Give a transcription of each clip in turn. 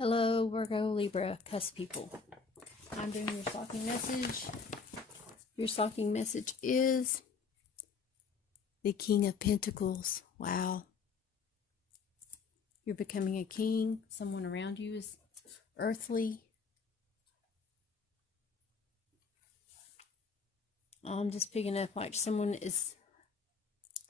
Hello, Virgo Libra CUSP people. I'm doing your stalking message. Your stalking message is the King of Pentacles. Wow. You're becoming a king. Someone around you is earthly. I'm just picking up like someone is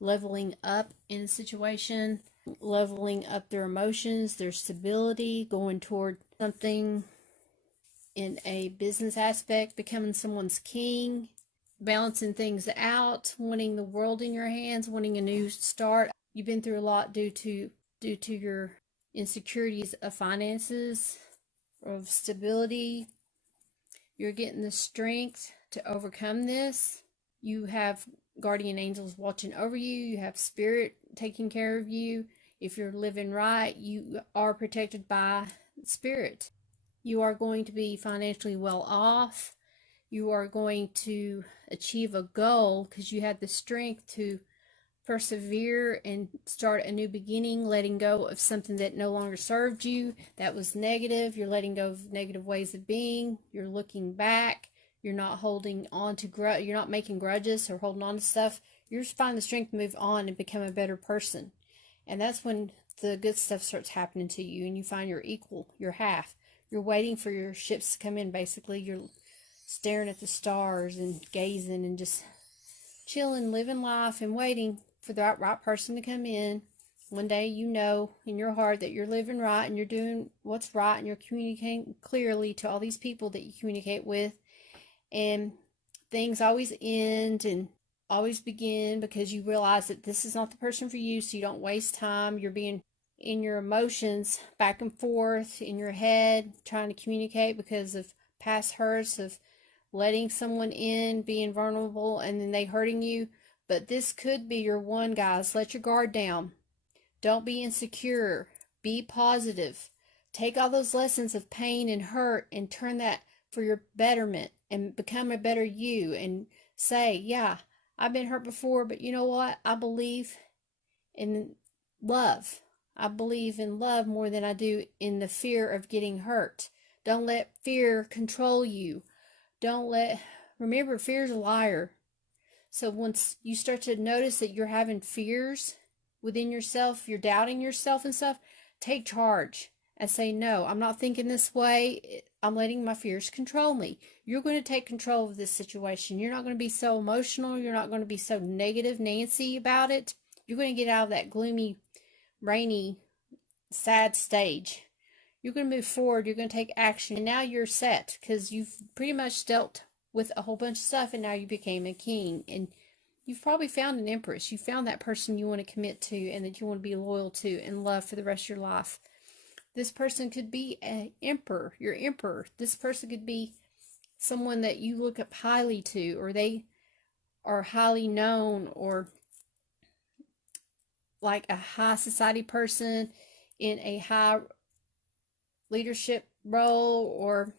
leveling up in a situation, leveling up their emotions, their stability, going toward something in a business aspect, becoming someone's king, balancing things out, wanting the world in your hands, wanting a new start. You've been through a lot due to your insecurities of finances, of stability. You're getting the strength to overcome this. You have guardian angels watching over you. You have spirit taking care of you. If you're living right, you are protected by spirit. You are going to be financially well off. You are going to achieve a goal because you had the strength to persevere and start a new beginning, letting go of something that no longer served you, that was negative. You're letting go of negative ways of being. You're looking back. You're not holding on to you're not making grudges or holding on to stuff. You're just finding the strength to move on and become a better person. And that's when the good stuff starts happening to you and you find your equal, your half. You're waiting for your ships to come in, basically. You're staring at the stars and gazing and just chilling, living life and waiting for the right person to come in. One day you know in your heart that you're living right and you're doing what's right and you're communicating clearly to all these people that you communicate with. And things always end and always begin because you realize that this is not the person for you, so you don't waste time. You're being in your emotions back and forth in your head trying to communicate because of past hurts of letting someone in, being vulnerable, and then they hurting you. But this could be your one, guys. Let your guard down. Don't be insecure. Be positive. Take all those lessons of pain and hurt and turn that for your betterment and become a better you and say, yeah, I've been hurt before, but you know what? I believe in love. I believe in love more than I do in the fear of getting hurt. Don't let fear control you. Remember, fear's a liar. So once you start to notice that you're having fears within yourself, you're doubting yourself and stuff, take charge and say, no, I'm not thinking this way. I'm letting my fears control me. You're going to take control of this situation. You're not going to be so emotional. You're not going to be so negative Nancy about it. You're going to get out of that gloomy, rainy, sad stage. You're going to move forward. You're going to take action. And now you're set because you've pretty much dealt with a whole bunch of stuff and now you became a king. And you've probably found an empress. You found that person you want to commit to and that you want to be loyal to and love for the rest of your life. This person could be an emperor, your emperor. This person could be someone that you look up highly to, or they are highly known, or like a high society person in a high leadership role, or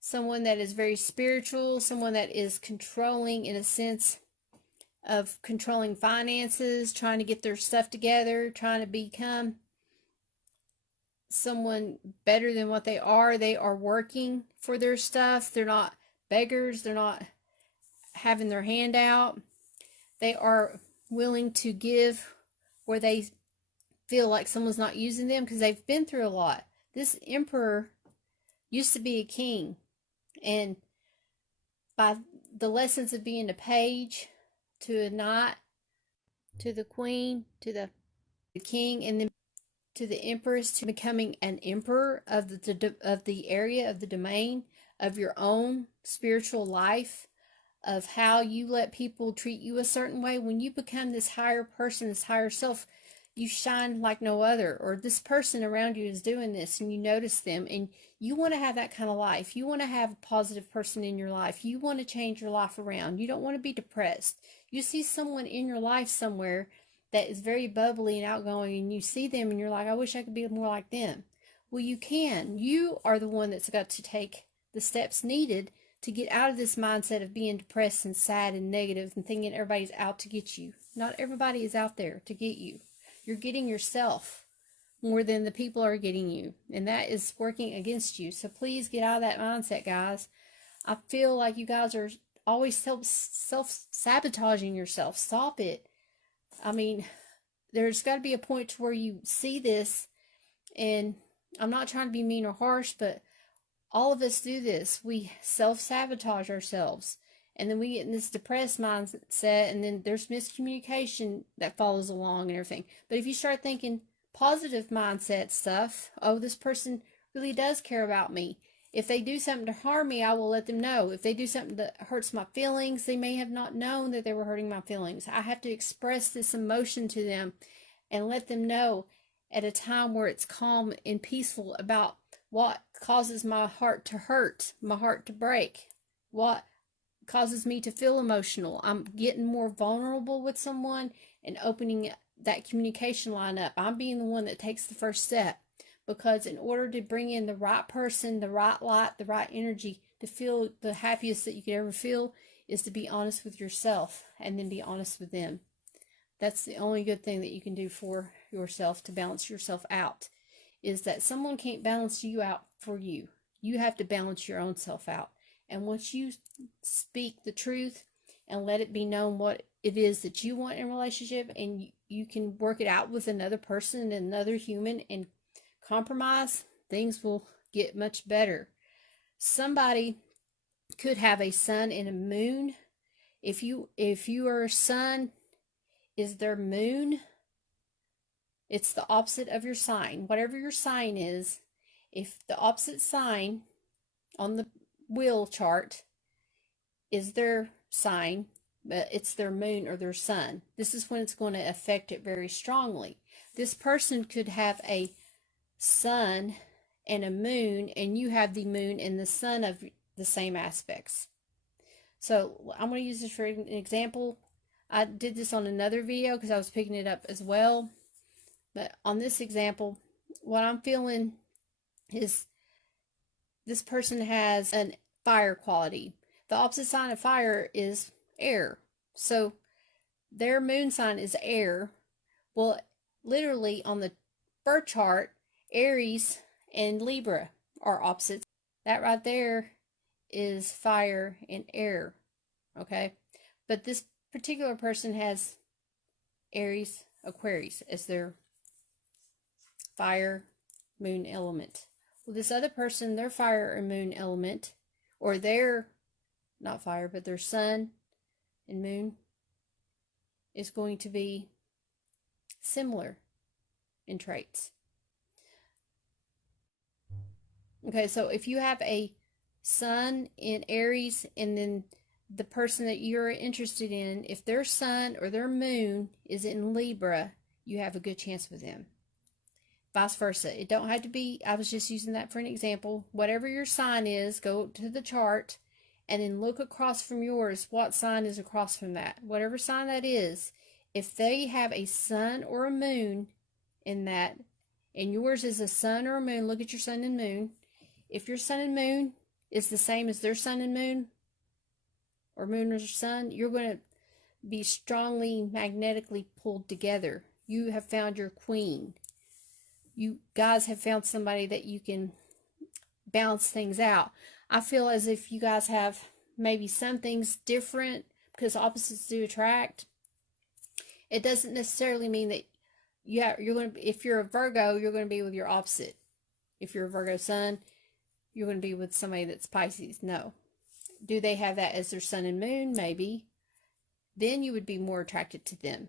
someone that is very spiritual, someone that is controlling in a sense of controlling finances, trying to get their stuff together, trying to become someone better than what they are. They are working for their stuff. They're not beggars. They're not having their hand out. They are willing to give where they feel like someone's not using them because they've been through a lot. This emperor used to be a king, and by the lessons of being a page to a knight to the queen to the king and then to the empress to becoming an emperor of the area of the domain of your own spiritual life, of how you let people treat you a certain way. When you become this higher person, this higher self, you shine like no other. Or this person around you is doing this and you notice them and you want to have that kind of life. You want to have a positive person in your life. You want to change your life around. You don't want to be depressed. You see someone in your life somewhere that is very bubbly and outgoing and you see them and you're like, I wish I could be more like them. Well, you can. You are the one that's got to take the steps needed to get out of this mindset of being depressed and sad and negative and thinking everybody's out to get you. Not everybody is out there to get you. You're getting yourself more than the people are getting you, and that is working against you. So please get out of that mindset, guys. I feel like you guys are always self-sabotaging yourself. Stop it. I mean, there's got to be a point to where you see this, and I'm not trying to be mean or harsh, but all of us do this. We self-sabotage ourselves, and then we get in this depressed mindset, and then there's miscommunication that follows along and everything. But if you start thinking positive mindset stuff, oh, this person really does care about me. If they do something to harm me, I will let them know. If they do something that hurts my feelings, they may have not known that they were hurting my feelings. I have to express this emotion to them and let them know at a time where it's calm and peaceful about what causes my heart to hurt, my heart to break, what causes me to feel emotional. I'm getting more vulnerable with someone and opening that communication line up. I'm being the one that takes the first step. Because in order to bring in the right person, the right light, the right energy, to feel the happiest that you could ever feel, is to be honest with yourself and then be honest with them. That's the only good thing that you can do for yourself to balance yourself out, is that someone can't balance you out for you. You have to balance your own self out. And once you speak the truth and let it be known what it is that you want in a relationship, and you can work it out with another person, another human, and compromise, things will get much better. Somebody could have a sun and a moon. If your sun is their moon, it's the opposite of your sign. Whatever your sign is, if the opposite sign on the wheel chart is their sign, but it's their moon or their sun, this is when it's going to affect it very strongly. This person could have a sun and a moon, and you have the moon and the sun of the same aspects. So I'm going to use this for an example. I did this on another video because I was picking it up as well, but on this example, what I'm feeling is this person has an fire quality. The opposite sign of fire is air, so their moon sign is air. Well, literally on the birth chart, Aries and Libra are opposites. That right there is fire and air, okay? But this particular person has Aries, Aquarius as their fire, moon element. Well, this other person, their fire or moon element, or their, not fire, but their sun and moon is going to be similar in traits. Okay, so if you have a sun in Aries, and then the person that you're interested in, if their sun or their moon is in Libra, you have a good chance with them. Vice versa. It don't have to be, I was just using that for an example. Whatever your sign is, go to the chart and then look across from yours. What sign is across from that? Whatever sign that is, if they have a sun or a moon in that, and yours is a sun or a moon, look at your sun and moon. If your sun and moon is the same as their sun and moon, or moon or sun, you're going to be strongly magnetically pulled together. You have found your queen. You guys have found somebody that you can balance things out. I feel as if you guys have maybe some things different, because opposites do attract. It doesn't necessarily mean that you're going to, if you're a Virgo, you're going to be with your opposite. If you're a Virgo sun, you're going to be with somebody that's Pisces. No. Do they have that as their sun and moon? Maybe. Then you would be more attracted to them.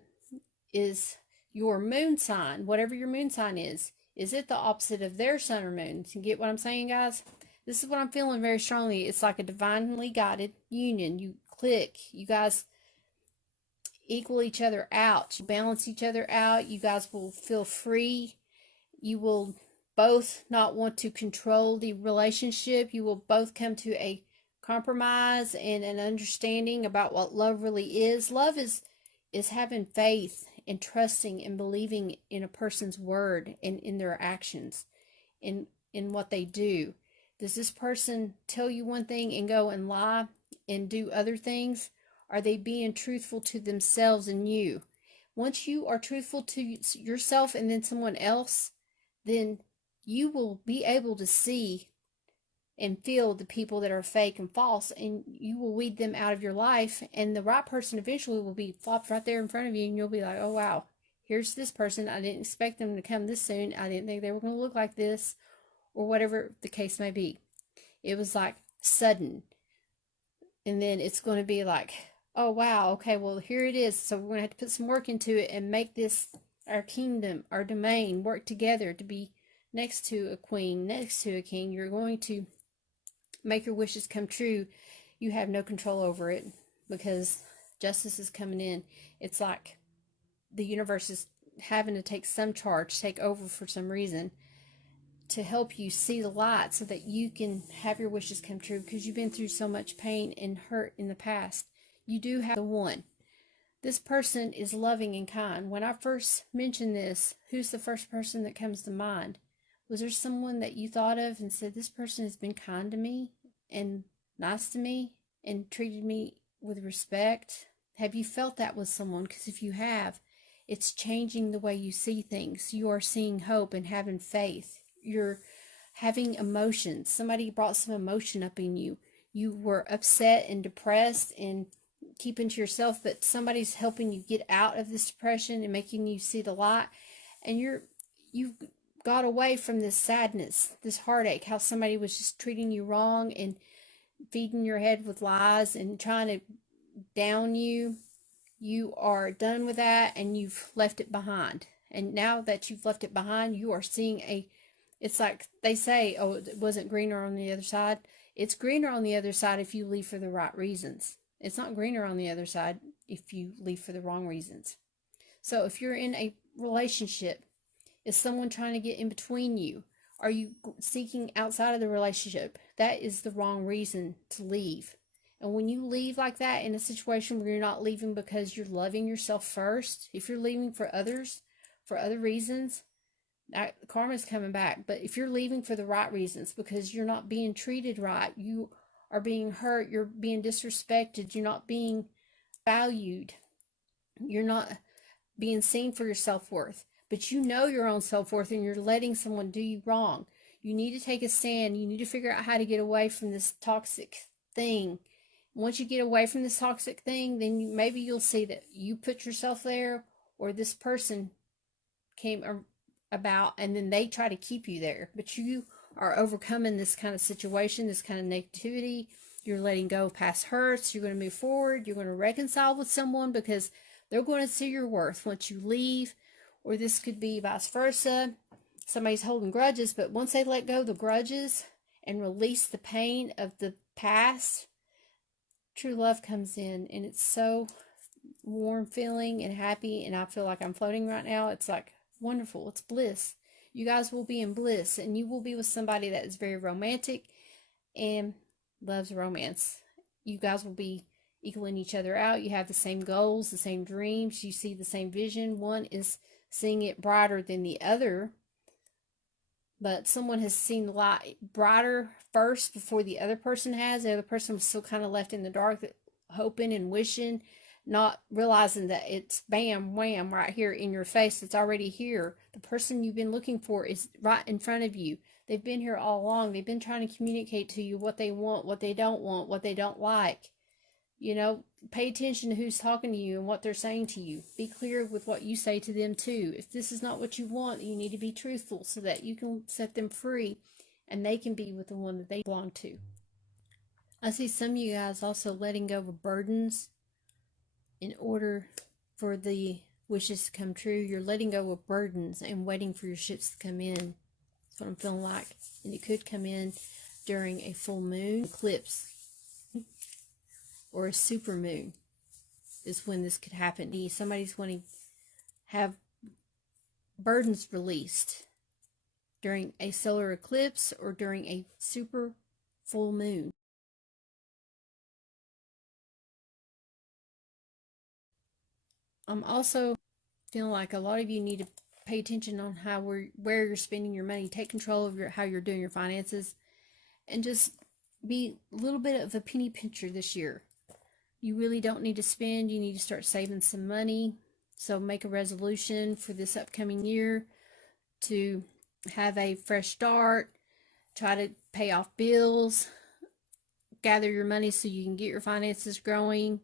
Is your moon sign, whatever your moon sign is it the opposite of their sun or moon? You get what I'm saying, guys? This is what I'm feeling very strongly. It's like a divinely guided union. You click. You guys equal each other out. You balance each other out. You guys will feel free. You will both not want to control the relationship. You will both come to a compromise and an understanding about what love really is. Love is having faith and trusting and believing in a person's word and in their actions, in what they do. Does this person tell you one thing and go and lie and do other things? Are they being truthful to themselves and you? Once you are truthful to yourself and then someone else, then you will be able to see and feel the people that are fake and false, and you will weed them out of your life, and the right person eventually will be flopped right there in front of you, and you'll be like, oh wow, here's this person. I didn't expect them to come this soon. I didn't think they were going to look like this, or whatever the case may be. It was like sudden. And then it's going to be like, oh wow, okay, well here it is. So we're going to have to put some work into it and make this our kingdom, our domain, work together to be next to a queen, next to a king. You're going to make your wishes come true. You have no control over it because justice is coming in. It's like the universe is having to take some charge, take over for some reason, to help you see the light so that you can have your wishes come true, because you've been through so much pain and hurt in the past. You do have the one. This person is loving and kind. When I first mentioned this, who's the first person that comes to mind? Was there someone that you thought of and said, this person has been kind to me and nice to me and treated me with respect? Have you felt that with someone? Because if you have, it's changing the way you see things. You are seeing hope and having faith. You're having emotions. Somebody brought some emotion up in you. You were upset and depressed and keeping to yourself, but somebody's helping you get out of this depression and making you see the light. And you've got away from this sadness, this heartache, how somebody was just treating you wrong and feeding your head with lies and trying to down you. You are done with that and you've left it behind. And now that you've left it behind, you are seeing it's like they say, oh, it wasn't greener on the other side. It's greener on the other side if you leave for the right reasons. It's not greener on the other side if you leave for the wrong reasons. So if you're in a relationship, is someone trying to get in between you? Are you seeking outside of the relationship? That is the wrong reason to leave. And when you leave like that in a situation where you're not leaving because you're loving yourself first, if you're leaving for others, for other reasons, karma's coming back. But if you're leaving for the right reasons, because you're not being treated right, you are being hurt, you're being disrespected, you're not being valued, you're not being seen for your self-worth, but you know your own self-worth and you're letting someone do you wrong. You need to take a stand. You need to figure out how to get away from this toxic thing. Once you get away from this toxic thing, then maybe you'll see that you put yourself there, or this person came about and then they try to keep you there. But you are overcoming this kind of situation, this kind of negativity. You're letting go of past hurts. You're going to move forward. You're going to reconcile with someone because they're going to see your worth once you leave. Or this could be vice versa. Somebody's holding grudges, but once they let go of the grudges and release the pain of the past, true love comes in, and it's so warm feeling and happy, and I feel like I'm floating right now. It's like wonderful. It's bliss. You guys will be in bliss, and you will be with somebody that is very romantic and loves romance. You guys will be equaling each other out. You have the same goals, the same dreams. You see the same vision. One is seeing it brighter than the other, but someone has seen the light brighter first before the other person has. The other person was still kind of left in the dark, hoping and wishing, not realizing that it's bam, wham, right here in your face. It's already here. The person you've been looking for is right in front of you. They've been here all along. They've been trying to communicate to you what they want, what they don't want, what they don't like. You know, pay attention to who's talking to you and what they're saying to you. Be clear with what you say to them too. If this is not what you want, you need to be truthful so that you can set them free and they can be with the one that they belong to. I see some of you guys also letting go of burdens in order for the wishes to come true. You're letting go of burdens and waiting for your ships to come in. That's what I'm feeling like. And it could come in during a full moon eclipse or a super moon is when this could happen. Somebody's going to have burdens released during a solar eclipse or during a super full moon. I'm also feeling like a lot of you need to pay attention on where you're spending your money. Take control of how you're doing your finances, and just be a little bit of a penny pincher this year. You really don't need to spend. You need to start saving some money. So make a resolution for this upcoming year to have a fresh start, try to pay off bills, gather your money so you can get your finances growing.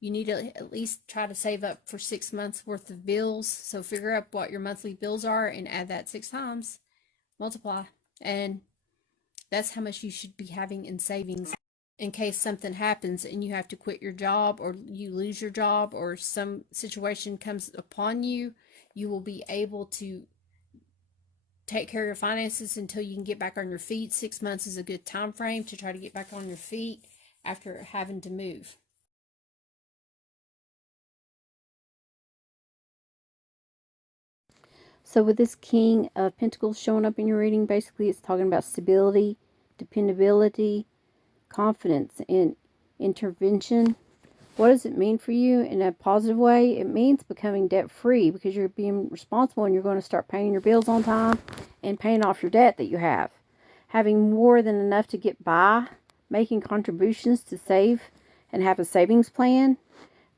You need to at least try to save up for 6 months worth of bills. So figure out what your monthly bills are and add that 6 times, multiply, and that's how much you should be having in savings in case something happens and you have to quit your job, or you lose your job, or some situation comes upon you. You will be able to take care of your finances until you can get back on your feet. 6 months is a good time frame to try to get back on your feet after having to move. So with this King of Pentacles showing up in your reading, basically it's talking about stability, dependability, confidence, and intervention. What does it mean for you in a positive way? It means becoming debt-free, because you're being responsible and you're going to start paying your bills on time and paying off your debt that you have. Having more than enough to get by, making contributions to save and have a savings plan,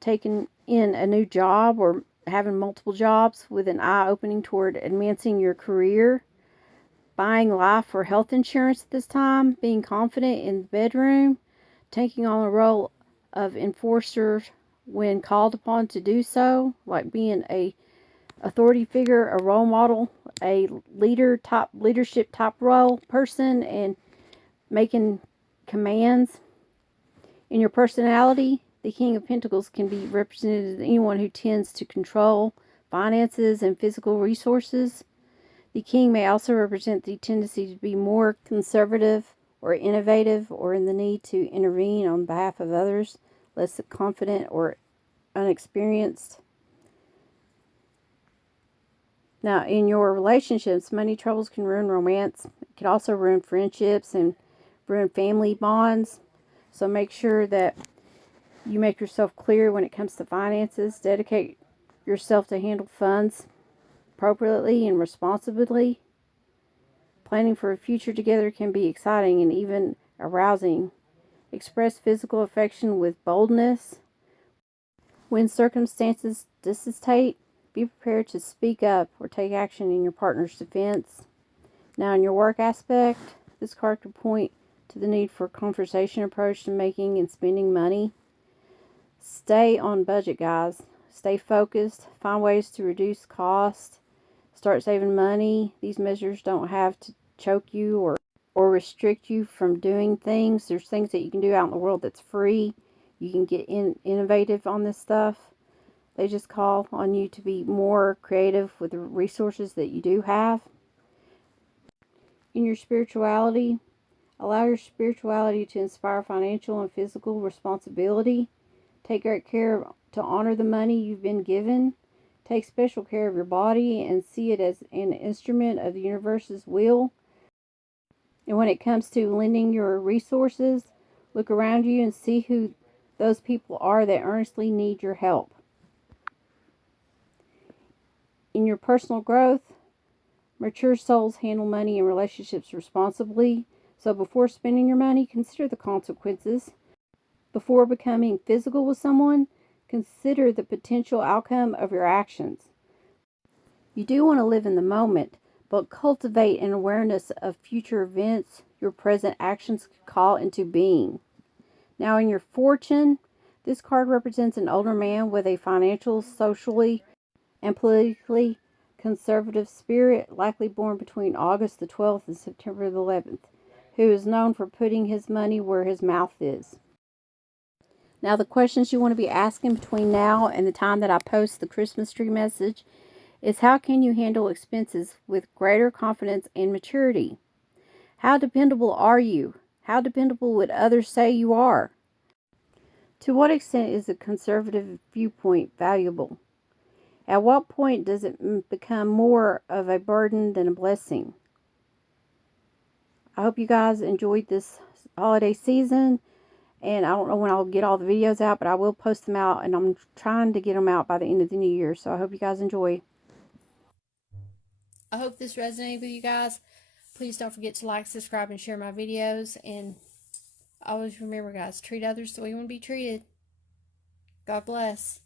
taking in a new job or having multiple jobs with an eye opening toward advancing your career, buying life or health insurance at this time, being confident in the bedroom, taking on a role of enforcer when called upon to do so, like being a authority figure, a role model, a leadership type role person, and making commands. In your personality, the King of Pentacles can be represented as anyone who tends to control finances and physical resources. The King may also represent the tendency to be more conservative or innovative, or in the need to intervene on behalf of others, less confident or unexperienced. Now, in your relationships, money troubles can ruin romance. It can also ruin friendships and ruin family bonds. So make sure that you make yourself clear when it comes to finances. Dedicate yourself to handle funds appropriately and responsibly. Planning for a future together can be exciting and even arousing. Express physical affection with boldness. When circumstances necessitate, be prepared to speak up or take action in your partner's defense. Now, in your work aspect, this card could point to the need for a conversation approach to making and spending money. Stay on budget, guys. Stay focused. Find ways to reduce costs. Start saving money. These measures don't have to choke you or restrict you from doing things. There's things that you can do out in the world that's free. You can get innovative on this stuff. They just call on you to be more creative with the resources that you do have. In your spirituality, allow your spirituality to inspire financial and physical responsibility. Take great care to honor the money you've been given. Take special care of your body and see it as an instrument of the universe's will. And when it comes to lending your resources, look around you and see who those people are that earnestly need your help. In your personal growth, mature souls handle money and relationships responsibly. So before spending your money, consider the consequences. Before becoming physical with someone, consider the potential outcome of your actions. You do want to live in the moment, but cultivate an awareness of future events your present actions could call into being. Now, in your fortune, this card represents an older man with a financial, socially, and politically conservative spirit, likely born between August the 12th and September the 11th, who is known for putting his money where his mouth is. Now, the questions you want to be asking between now and the time that I post the Christmas tree message is, how can you handle expenses with greater confidence and maturity? How dependable are you? How dependable would others say you are? To what extent is a conservative viewpoint valuable? At what point does it become more of a burden than a blessing? I hope you guys enjoyed this holiday season. And I don't know when I'll get all the videos out, but I will post them out. And I'm trying to get them out by the end of the new year. So I hope you guys enjoy. I hope this resonated with you guys. Please don't forget to like, subscribe, and share my videos. And always remember, guys, treat others the way you want to be treated. God bless.